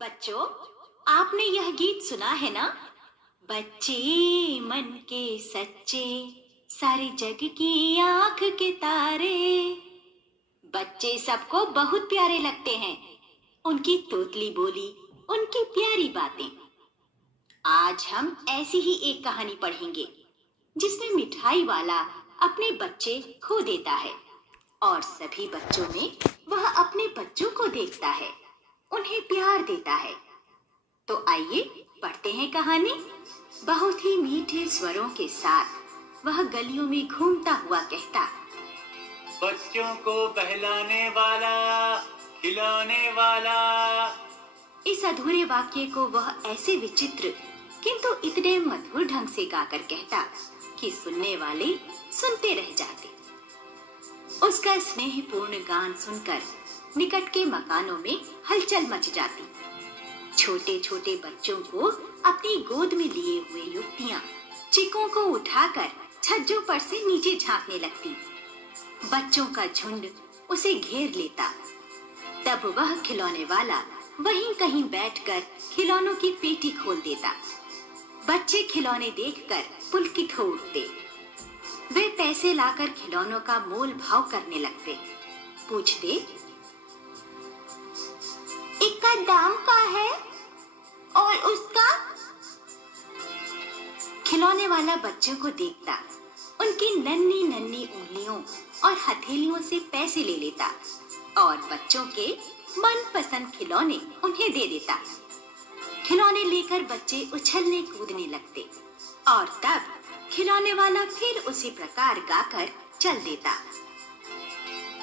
बच्चों, आपने यह गीत सुना है ना? बच्चे मन के सच्चे, सारे जग की आंख के तारे। बच्चे सबको बहुत प्यारे लगते हैं। उनकी तोतली बोली, उनकी प्यारी बातें। आज हम ऐसी ही एक कहानी पढ़ेंगे जिसमें मिठाई वाला अपने बच्चे खो देता है और सभी बच्चों में वह अपने बच्चों को देखता है, उन्हें प्यार देता है। तो आइए पढ़ते हैं कहानी। बहुत ही मीठे स्वरों के साथ वह गलियों में घूमता हुआ कहता, बच्चों को बहलाने वाला, खिलाने वाला। इस अधूरे वाक्य को वह ऐसे विचित्र किंतु इतने मधुर ढंग से गाकर कहता कि सुनने वाले सुनते रह जाते। उसका स्नेहपूर्ण गान सुनकर निकट के मकानों में हलचल मच जाती। छोटे छोटे बच्चों को अपनी गोद में लिए हुए युवतियां चिकों को उठाकर छज्जों पर से नीचे झांकने लगती। बच्चों का झुंड उसे घेर लेता। तब वह खिलौने वाला वहीं कहीं बैठकर खिलौनों की पेटी खोल देता। बच्चे खिलौने देखकर पुलकित हो उठते। वे पैसे लाकर खिलौनों का मोल भाव करने लगते। पूछते, इसका दाम क्या है और उसका? खिलौने वाला बच्चों को देखता, उनकी नन्ही नन्ही उंगलियों और हथेलियों से पैसे ले लेता और बच्चों के मनपसंद खिलौने उन्हें दे देता। खिलौने लेकर बच्चे उछलने कूदने लगते और तब खिलौने वाला फिर उसी प्रकार गाकर चल देता।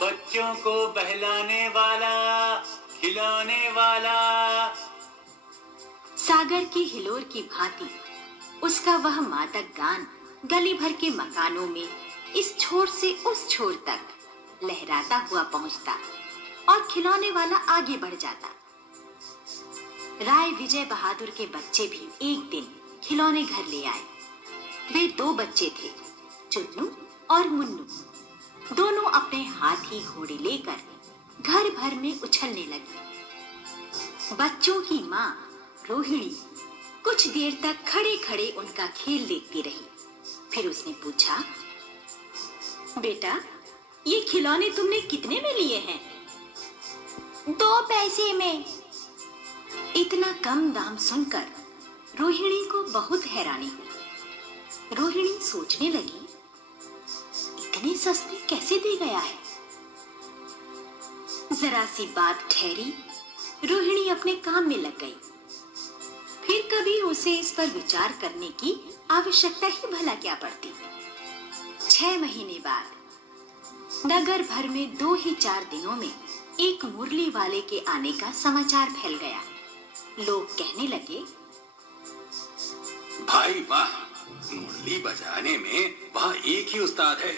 बच्चों को बहलाने वाला, खिलाने वाला। सागर की हिलोर की भांति उसका वह मादक गान गली भर के मकानों में इस छोर से उस छोर तक लहराता हुआ पहुंचता और खिलौने वाला आगे बढ़ जाता। राय विजय बहादुर के बच्चे भी एक दिन खिलौने घर ले आए। वे दो बच्चे थे, चुन्नू और मुन्नू। दोनों अपने हाथी घोड़े लेकर घर भर में उछलने लगी। बच्चों की माँ रोहिणी कुछ देर तक खड़े खड़े उनका खेल देखती रही। फिर उसने पूछा, बेटा, ये खिलौने तुमने कितने में लिए हैं? 2 पैसे में। इतना कम दाम सुनकर रोहिणी को बहुत हैरानी हुई। रोहिणी सोचने लगी, इतने सस्ते कैसे दे गया है? जरा सी बात ठहरी, रोहिणी अपने काम में लग गई। फिर कभी उसे इस पर विचार करने की आवश्यकता ही भला क्या पड़ती। 6 महीने बाद नगर भर में 2 ही 4 दिनों में एक मुरली वाले के आने का समाचार फैल गया। लोग कहने लगे, भाई वाह, मुरली बजाने में वह एक ही उस्ताद है।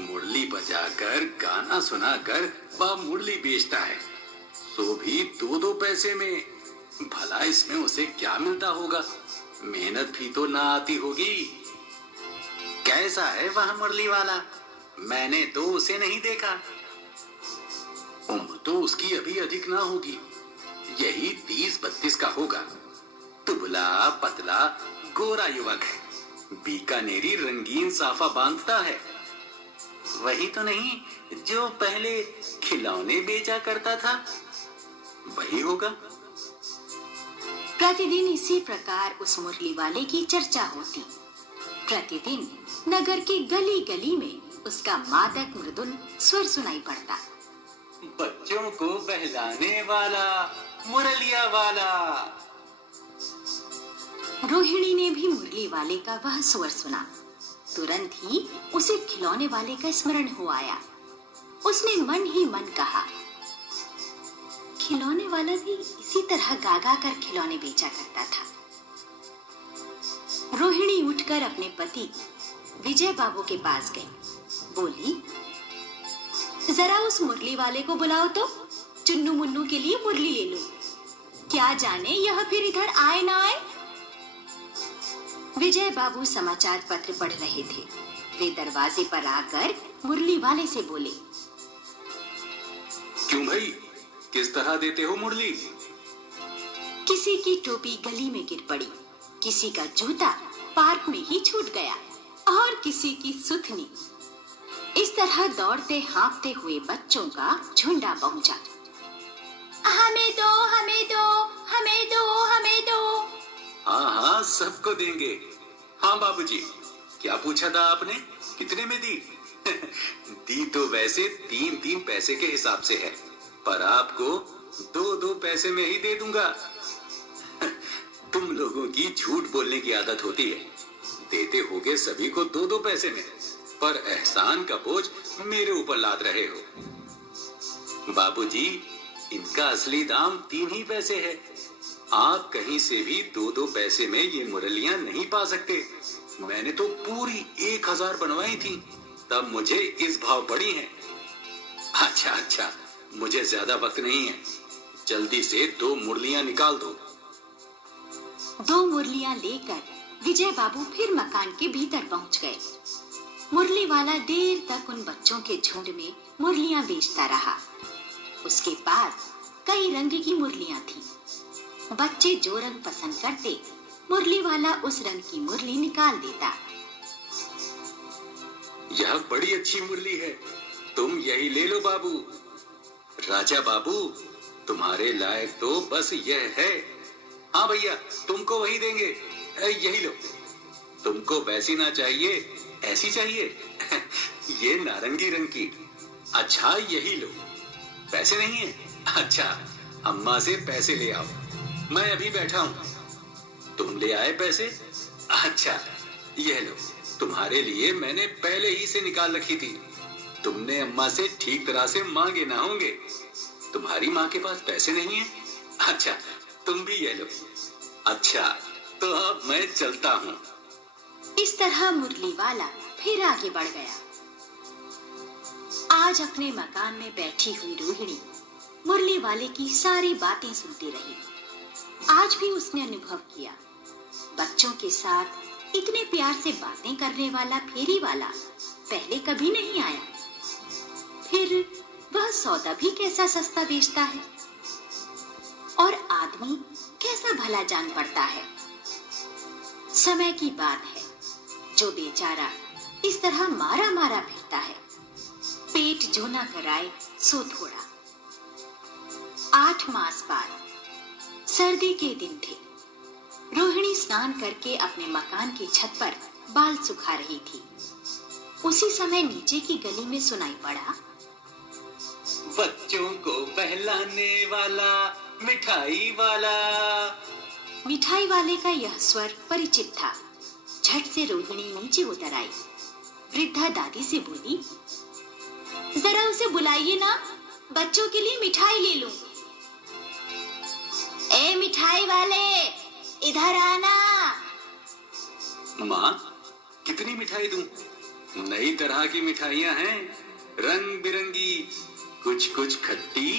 मुरली बजाकर गाना सुनाकर वह मुरली बेचता है, सो भी 2-2 पैसे में। भला इसमें उसे क्या मिलता होगा? मेहनत भी तो ना आती होगी। कैसा है वह मुरली वाला? मैंने तो उसे नहीं देखा। उम्र तो उसकी अभी अधिक ना होगी, यही 30-32 का होगा। दुबला पतला गोरा युवक है, बीकानेरी रंगीन साफा बांधता है। वही तो नहीं जो पहले खिलौने बेचा करता था? वही होगा। प्रतिदिन इसी प्रकार उस मुरली वाले की चर्चा होती। प्रतिदिन नगर की गली गली में उसका मादक मृदुल स्वर सुनाई पड़ता। बच्चों को बहलाने वाला, मुरलिया वाला। रोहिणी ने भी मुरली वाले का वह स्वर सुना। तुरंत ही उसे खिलौने वाले का स्मरण हो आया। उसने मन ही मन कहा, खिलौने वाला भी इसी तरह गा गा कर खिलौने बेचा करता था। रोहिणी उठकर अपने पति विजय बाबू के पास गई। बोली, जरा उस मुरली वाले को बुलाओ तो चुन्नू मुन्नू के लिए मुरली ले लो। क्या जाने यह फिर इधर आए ना आए। विजय बाबू समाचार पत्र पढ़ रहे थे। वे दरवाजे पर आकर मुरली वाले से बोले, क्यों भाई, किस तरह देते हो मुरली? किसी की टोपी गली में गिर पड़ी, किसी का जूता पार्क में ही छूट गया और किसी की सुथनी। इस तरह दौड़ते हाँफते हुए बच्चों का झुंडा पहुंचा। हमें दो, हमें दो, हमें दो, हमें दो। हाँ हाँ, सबको देंगे। हाँ बाबूजी, क्या पूछा था आपने? कितने में दी? दी तो वैसे 3-3 पैसे के हिसाब से है, पर आपको 2-2 पैसे में ही दे दूंगा। तुम लोगों की झूठ बोलने की आदत होती है। देते होगे सभी को 2-2 पैसे में, पर एहसान का बोझ मेरे ऊपर लाद रहे हो। बाबूजी, इनका असली दाम 3 ही पैसे है। आप कहीं से भी 2-2 पैसे में ये मुरलियां नहीं पा सकते। मैंने तो पूरी 1000 बनवाई थी, तब मुझे इस भाव पड़ी हैं। अच्छा अच्छा, मुझे ज्यादा वक्त नहीं है, जल्दी से 2 मुरलियां निकाल दो। 2 मुरलियां लेकर विजय बाबू फिर मकान के भीतर पहुंच गए। मुरली वाला देर तक उन बच्चों के झुंड में मुरलियां बेचता रहा। उसके पास कई रंग की मुरलियां थी। बच्चे जो रंग पसंद करते, मुरली वाला उस रंग की मुरली निकाल देता। यह बड़ी अच्छी मुरली है, तुम यही ले लो बाबू। राजा बाबू, तुम्हारे लायक तो बस यह है। हाँ भैया, तुमको वही देंगे, यही लो। तुमको वैसी ना चाहिए, ऐसी चाहिए? ये नारंगी रंग की। अच्छा, यही लो। पैसे नहीं है? अच्छा, अम्मा से पैसे ले आओ, मैं अभी बैठा हूँ। तुम ले आए पैसे? अच्छा, यह लो, तुम्हारे लिए मैंने पहले ही से निकाल रखी थी। तुमने अम्मा से ठीक तरह से मांगे ना होंगे। तुम्हारी माँ के पास पैसे नहीं है? अच्छा, तुम भी ये लो। अच्छा, तो अब मैं चलता हूँ। इस तरह मुरली वाला फिर आगे बढ़ गया। आज अपने मकान में बैठी हुई रोहिणी मुरली वाले की सारी बातें सुनती रही। आज भी उसने अनुभव किया, बच्चों के साथ इतने प्यार से बातें करने वाला फेरी वाला पहले कभी नहीं आया। फिर वह सौदा भी कैसा सस्ता बेचता है और आदमी कैसा भला जान पड़ता है। समय की बात है, जो बेचारा इस तरह मारा मारा फिरता है, पेट जो ना कराए सो थोड़ा। 8 मास बाद सर्दी के दिन थे। रोहिणी स्नान करके अपने मकान की छत पर बाल सुखा रही थी। उसी समय नीचे की गली में सुनाई पड़ा, बच्चों को बहलाने वाला, मिठाई वाला। मिठाई वाले का यह स्वर परिचित था। झट से रोहिणी नीचे उतर आई। वृद्धा दादी से बोली, जरा उसे बुलाइए ना, बच्चों के लिए मिठाई ले लूं। ए मिठाई वाले, इधर आना। माँ, कितनी मिठाई दूं? नई तरह की मिठाइयाँ हैं, रंग बिरंगी, कुछ कुछ खट्टी,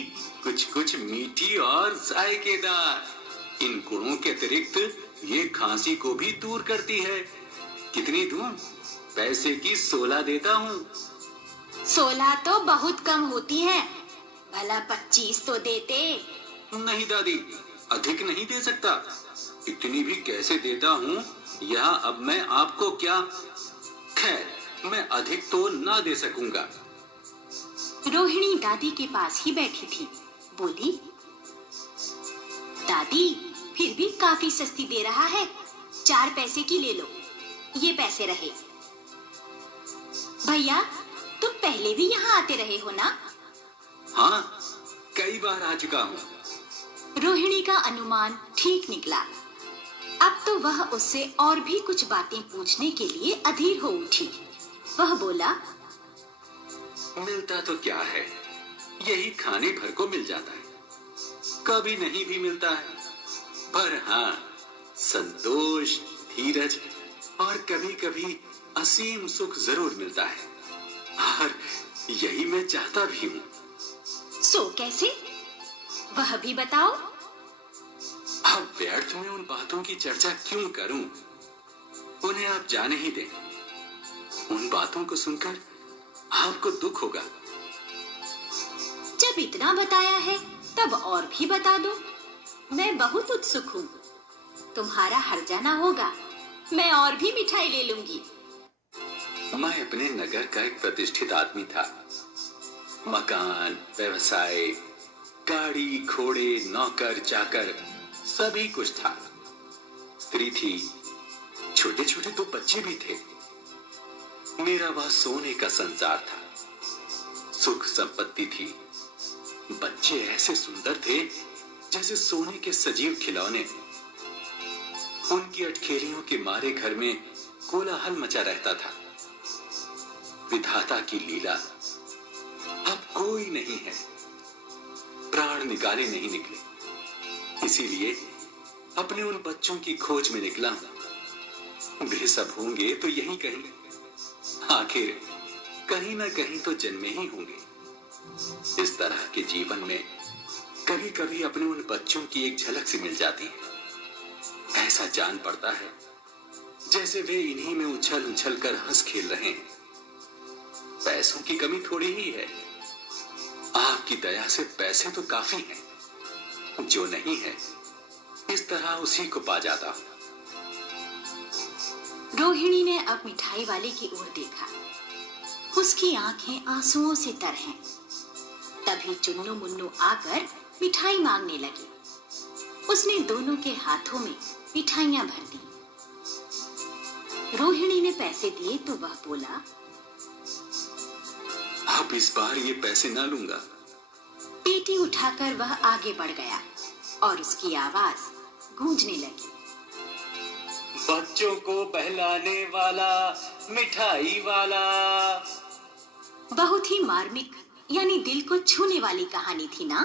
कुछ कुछ मीठी और जायकेदार। इन गुणों के अतिरिक्त ये खांसी को भी दूर करती है। कितनी दूं? पैसे की 16 देता हूँ। 16 तो बहुत कम होती है, भला 25 तो देते। नहीं दादी, अधिक नहीं दे सकता। इतनी भी कैसे देता हूँ, यह अब मैं आपको क्या। खैर, मैं अधिक तो ना दे सकूंगा। रोहिणी दादी के पास ही बैठी थी। बोली, दादी फिर भी काफी सस्ती दे रहा है, 4 पैसे की ले लो, ये पैसे रहे। भैया, तुम पहले भी यहाँ आते रहे हो ना? हाँ, कई बार आ चुका हूँ। रोहिणी का अनुमान ठीक निकला। अब तो वह उससे और भी कुछ बातें पूछने के लिए अधीर हो उठी। वह बोला, मिलता तो क्या है, यही खाने भर को मिल जाता है, कभी नहीं भी मिलता है। पर हाँ, संतोष, धीरज और कभी कभी असीम सुख जरूर मिलता है, और यही मैं चाहता भी हूँ। सो कैसे? वह भी बताओ। अब व्यर्थ में उन बातों की चर्चा क्यों करूं? उन्हें आप जाने ही दें। उन बातों को सुनकर आपको दुख होगा। जब इतना बताया है, तब और भी बता दो। मैं बहुत उत्सुक हूँ। तुम्हारा हर्जा ना होगा, मैं और भी मिठाई ले लूंगी। मैं अपने नगर का एक प्रतिष्ठित आदमी था। मकान, व्यवसाय, गाड़ी, घोड़े, नौकर, चाकर, सभी कुछ था। स्त्री थी, छोटे छोटे दो बच्चे भी थे। मेरा वह सोने का संसार था। सुख संपत्ति थी। बच्चे ऐसे सुंदर थे जैसे सोने के सजीव खिलौने। उनकी अटखेलियों के मारे घर में कोलाहल मचा रहता था। विधाता की लीला, अब कोई नहीं है। प्राण निकाले नहीं निकले, इसीलिए अपने उन बच्चों की खोज में निकला हूं। वे सब होंगे तो यहीं कहीं, आखिर कहीं ना कहीं तो जन्मे ही होंगे। इस तरह के जीवन में कभी कभी अपने उन बच्चों की एक झलक सी मिल जाती है। ऐसा जान पड़ता है जैसे वे इन्हीं में उछल उछल कर हंस खेल रहे हैं। पैसों की कमी थोड़ी ही है। आपकी दया से पैसे तो काफी हैं। जो नहीं है, इस तरह उसी को पा जाता हूं। रोहिणी ने अब मिठाई वाले की ओर देखा। उसकी आंखें आंसुओं से तर हैं। तभी चुन्नू मुन्नू आकर मिठाई मांगने लगी। उसने दोनों के हाथों में मिठाइयां भर दी। रोहिणी ने पैसे दिए तो वह बोला, अब इस बार ये पैसे ना लूंगा। पेटी उठाकर वह आगे बढ़ गया और उसकी आवाज गूंजने लगी। बच्चों को बहलाने वाला, मिठाई वाला। बहुत ही मार्मिक यानी दिल को छूने वाली कहानी थी ना।